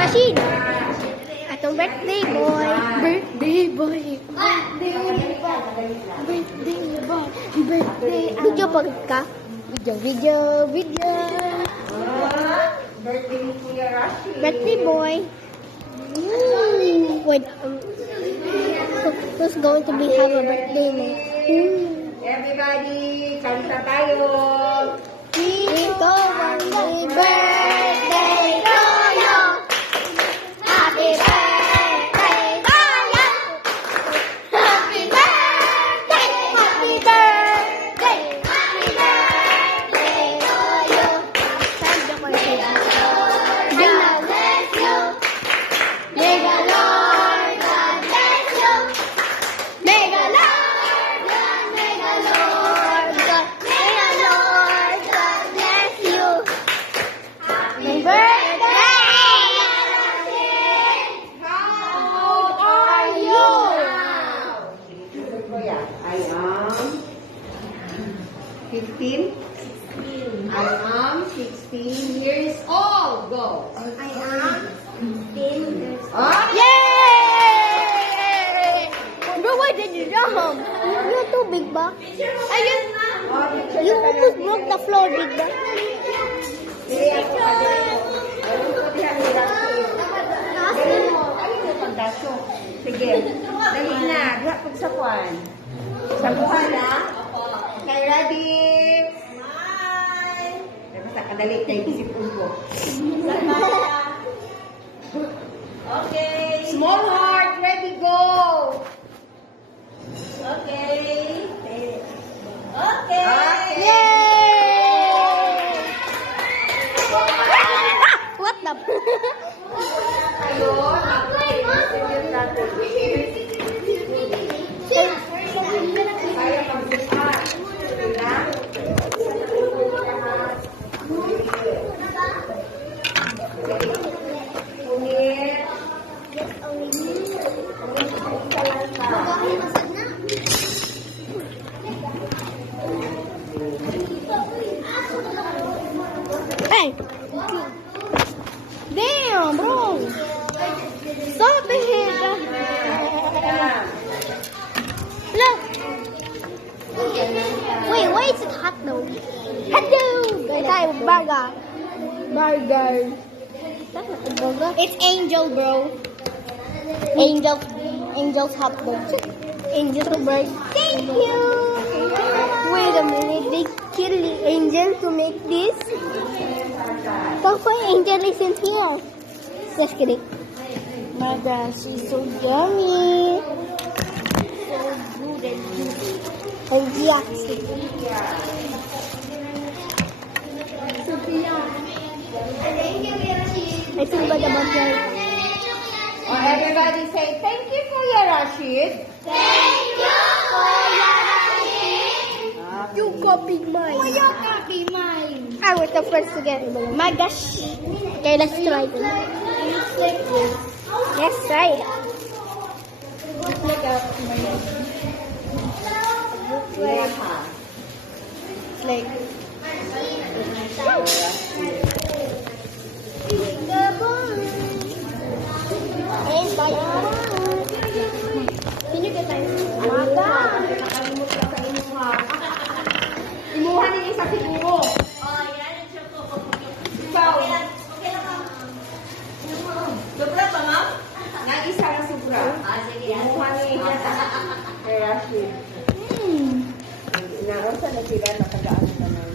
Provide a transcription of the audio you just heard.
Rashid. Atong birthday boy. Birthday boy. Birthday. Video pa ka? Video. Birthday ni Kuya Rashid. Birthday boy. Wait, who's going to be have a birthday mo? Everybody, kanta tayo. Ito, happy birthday to you. Happy birthday to you. Happy birthday, happy birthday, happy birthday to you. Sabi ko siya. God bless you. May the Lord God bless you. May the Lord God, may the Lord God, may the Lord God bless you. Happy birthday, Rashid. How old are you? Kuya, I am 15. I am 16 years old. Go. I am 15 years old. Ah! Yay! Bro, why did you jump? You're too big ba? Ayun. You almost broke the floor, big ba? Sige. Dali na. Diha pag sa kuwan. Sa kuwan na. Okay, ready? Smile. Basta kadali kay isipon ko. Okay. Small heart, ready, go. Okay. Okay. Yay! What the? Tayo, mag-celebrate natin. Kaya pag-bukas. Diba? Ulit. Hey! Damn, bro! Stop the head! Look! Wait, why is it hot though? Hello! Tayo, burger. Burger. That's not a burger. It's Angel, bro. Angel's hot dog. Angel's burger. Thank you! Wait a minute, they killed the angel to make this? That's why Angel isn't here. Just kidding. My gosh, she's so yummy. So good and juicy. And yucky. I feel bad about that. Oh, everybody say, thank you, Kuya Rashid. Thank you, Kuya Rashid. You copied mine. Oh, you copied mine. I was the first to get it. My gosh. Okay, let's try it. Let's try it. Like. Can you get my Nakalimut ka sa imuha. Imuha ni isa siguro. Ikaw. Sobra pa, ma'am? Nga isa na sobra. Imuha ni isa. Kay Rashid. Naroon sa nagsigan, nakagaan naman.